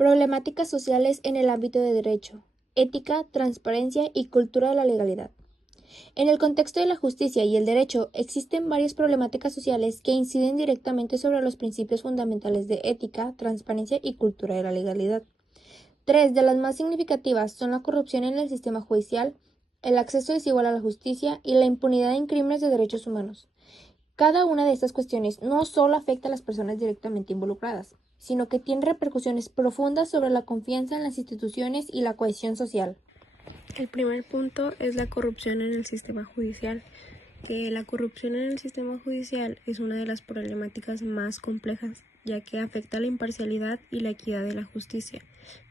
Problemáticas sociales en el ámbito de derecho, ética, transparencia y cultura de la legalidad. En el contexto de la justicia y el derecho existen varias problemáticas sociales que inciden directamente sobre los principios fundamentales de ética, transparencia y cultura de la legalidad. Tres de las más significativas son la corrupción en el sistema judicial, el acceso desigual a la justicia y la impunidad en crímenes de derechos humanos. Cada una de estas cuestiones no solo afecta a las personas directamente involucradas, sino que tiene repercusiones profundas sobre la confianza en las instituciones y la cohesión social. El primer punto es la corrupción en el sistema judicial, que la corrupción en el sistema judicial es una de las problemáticas más complejas, ya que afecta a la imparcialidad y la equidad de la justicia.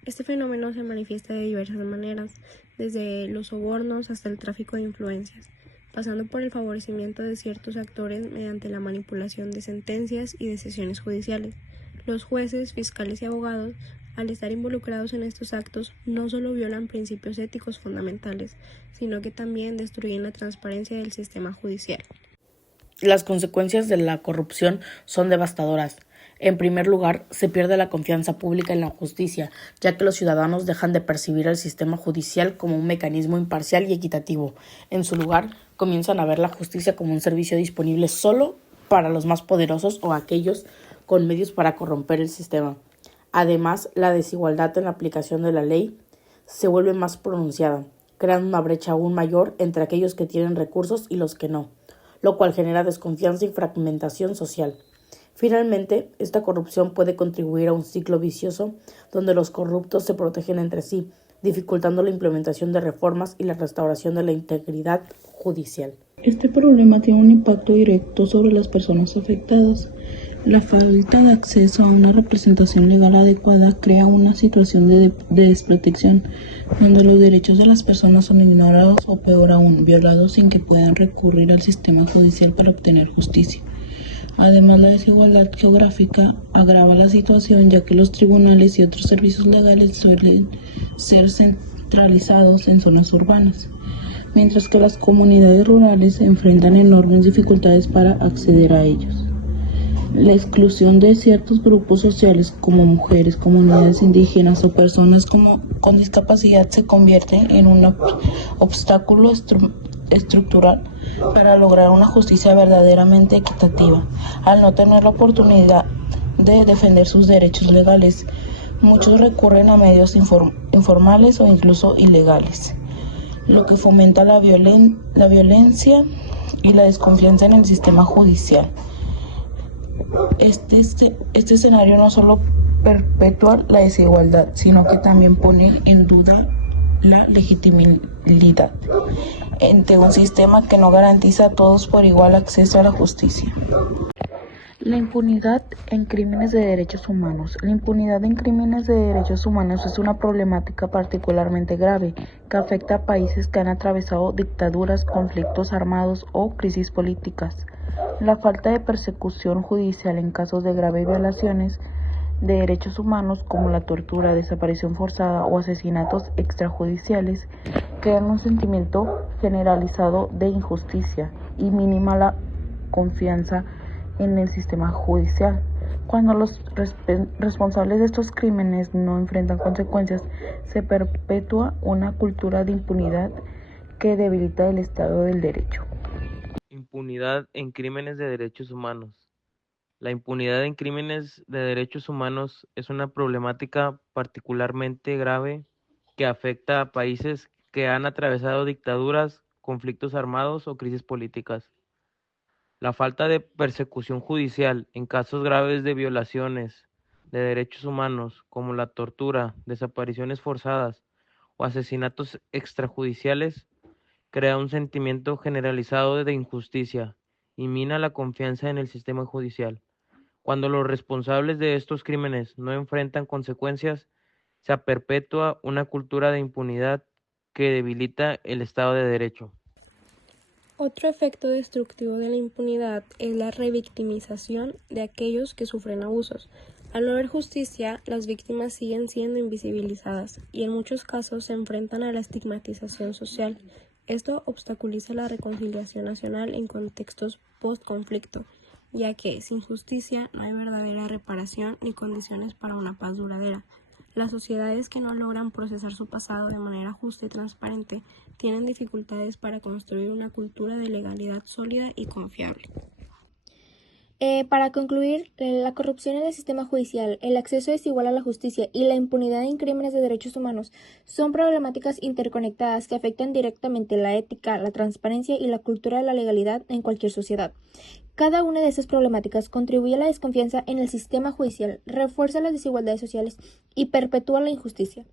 Este fenómeno se manifiesta de diversas maneras, desde los sobornos hasta el tráfico de influencias, pasando por el favorecimiento de ciertos actores mediante la manipulación de sentencias y decisiones judiciales. Los jueces, fiscales y abogados, al estar involucrados en estos actos, no solo violan principios éticos fundamentales, sino que también destruyen la transparencia del sistema judicial. Las consecuencias de la corrupción son devastadoras. En primer lugar, se pierde la confianza pública en la justicia, ya que los ciudadanos dejan de percibir al sistema judicial como un mecanismo imparcial y equitativo. En su lugar, comienzan a ver la justicia como un servicio disponible solo para los más poderosos o aquellos con medios para corromper el sistema. Además, la desigualdad en la aplicación de la ley se vuelve más pronunciada, creando una brecha aún mayor entre aquellos que tienen recursos y los que no, lo cual genera desconfianza y fragmentación social. Finalmente, esta corrupción puede contribuir a un ciclo vicioso donde los corruptos se protegen entre sí, dificultando la implementación de reformas y la restauración de la integridad judicial. Este problema tiene un impacto directo sobre las personas afectadas. La falta de acceso a una representación legal adecuada crea una situación de desprotección, donde los derechos de las personas son ignorados o, peor aún, violados sin que puedan recurrir al sistema judicial para obtener justicia. Además, la desigualdad geográfica agrava la situación, ya que los tribunales y otros servicios legales suelen ser centralizados en zonas urbanas, mientras que las comunidades rurales enfrentan enormes dificultades para acceder a ellos. La exclusión de ciertos grupos sociales como mujeres, comunidades indígenas o personas con discapacidad se convierte en un obstáculo estructural para lograr una justicia verdaderamente equitativa. Al no tener la oportunidad de defender sus derechos legales, muchos recurren a medios informales o incluso ilegales, lo que fomenta la violencia y la desconfianza en el sistema judicial. Este escenario no solo perpetúa la desigualdad, sino que también pone en duda la legitimidad ante un sistema que no garantiza a todos por igual acceso a la justicia. La impunidad en crímenes de derechos humanos. La impunidad en crímenes de derechos humanos es una problemática particularmente grave que afecta a países que han atravesado dictaduras, conflictos armados o crisis políticas. La falta de persecución judicial en casos de graves violaciones de derechos humanos como la tortura, desaparición forzada o asesinatos extrajudiciales crean un sentimiento generalizado de injusticia y minima la confianza en el sistema judicial. Cuando los responsables de estos crímenes no enfrentan consecuencias, se perpetúa una cultura de impunidad que debilita el Estado del Derecho. Impunidad en crímenes de derechos humanos. La impunidad en crímenes de derechos humanos es una problemática particularmente grave que afecta a países que han atravesado dictaduras, conflictos armados o crisis políticas. La falta de persecución judicial en casos graves de violaciones de derechos humanos, como la tortura, desapariciones forzadas o asesinatos extrajudiciales, crea un sentimiento generalizado de injusticia y mina la confianza en el sistema judicial. Cuando los responsables de estos crímenes no enfrentan consecuencias, se perpetúa una cultura de impunidad que debilita el Estado de Derecho. Otro efecto destructivo de la impunidad es la revictimización de aquellos que sufren abusos. Al no haber justicia, las víctimas siguen siendo invisibilizadas y en muchos casos se enfrentan a la estigmatización social. Esto obstaculiza la reconciliación nacional en contextos post-conflicto, ya que sin justicia no hay verdadera reparación ni condiciones para una paz duradera. Las sociedades que no logran procesar su pasado de manera justa y transparente tienen dificultades para construir una cultura de legalidad sólida y confiable. Para concluir, la corrupción en el sistema judicial, el acceso desigual a la justicia y la impunidad en crímenes de derechos humanos son problemáticas interconectadas que afectan directamente la ética, la transparencia y la cultura de la legalidad en cualquier sociedad. Cada una de estas problemáticas contribuye a la desconfianza en el sistema judicial, refuerza las desigualdades sociales y perpetúa la injusticia.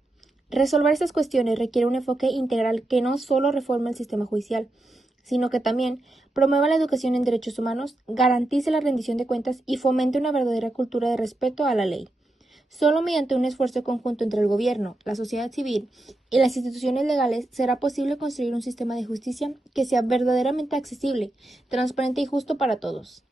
Resolver estas cuestiones requiere un enfoque integral que no solo reforme el sistema judicial, sino que también promueva la educación en derechos humanos, garantice la rendición de cuentas y fomente una verdadera cultura de respeto a la ley. Solo mediante un esfuerzo conjunto entre el gobierno, la sociedad civil y las instituciones legales será posible construir un sistema de justicia que sea verdaderamente accesible, transparente y justo para todos.